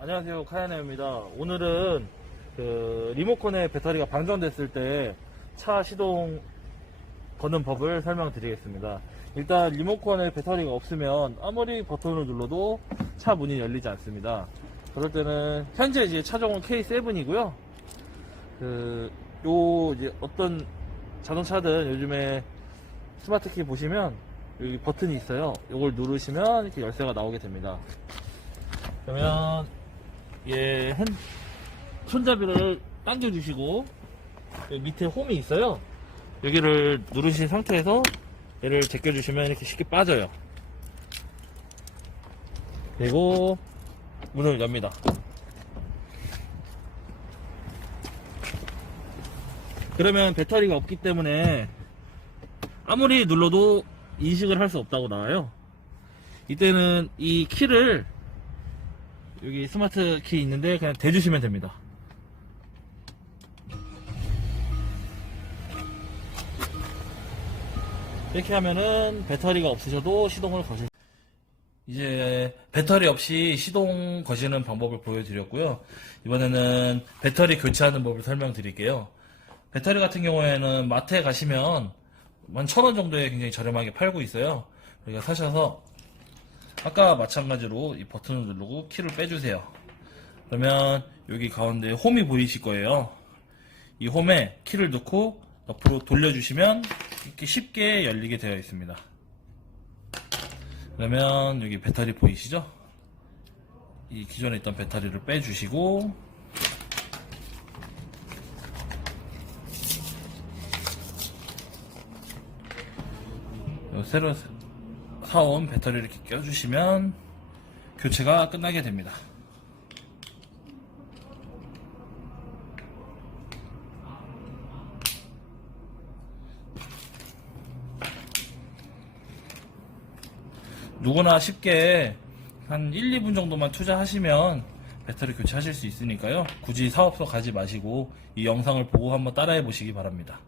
안녕하세요 카야네입니다. 오늘은 그 리모컨의 배터리가 방전됐을 때 차 시동 거는 법을 설명드리겠습니다. 일단 리모컨에 배터리가 없으면 아무리 버튼을 눌러도 차 문이 열리지 않습니다. 그럴 때는 현재 이제 차종은 K7이고요. 그 요 이제 어떤 자동차든 요즘에 스마트키 보시면 여기 버튼이 있어요. 이걸 누르시면 이렇게 열쇠가 나오게 됩니다. 그러면 얘 핸, 손잡이를 당겨주시고 여기 밑에 홈이 있어요. 여기를 누르신 상태에서 얘를 제껴주시면 이렇게 쉽게 빠져요. 그리고 문을 엽니다. 그러면 배터리가 없기 때문에 아무리 눌러도 인식을 할 수 없다고 나와요. 이때는 이 키를 여기 스마트 키 있는데 그냥 대주시면 됩니다. 이렇게 하면은 배터리가 없으셔도 시동을 거실 이제 배터리 없이 시동 거시는 방법을 보여드렸고요. 이번에는 배터리 교체하는 법을 설명드릴게요. 배터리 같은 경우에는 마트에 가시면 한천원 정도에 굉장히 저렴하게 팔고 있어요. 그러니까 사셔서 아까 마찬가지로 이 버튼을 누르고 키를 빼주세요. 그러면 여기 가운데 홈이 보이실 거예요. 이 홈에 키를 넣고 옆으로 돌려주시면 이렇게 쉽게 열리게 되어 있습니다. 그러면 여기 배터리 보이시죠? 이 기존에 있던 배터리를 빼주시고 요 새로 사온 배터리를 이렇게 껴주시면 교체가 끝나게 됩니다. 누구나 쉽게 한 1, 2분 정도만 투자하시면 배터리 교체하실 수 있으니까요. 굳이 사업소 가지 마시고 이 영상을 보고 한번 따라해 보시기 바랍니다.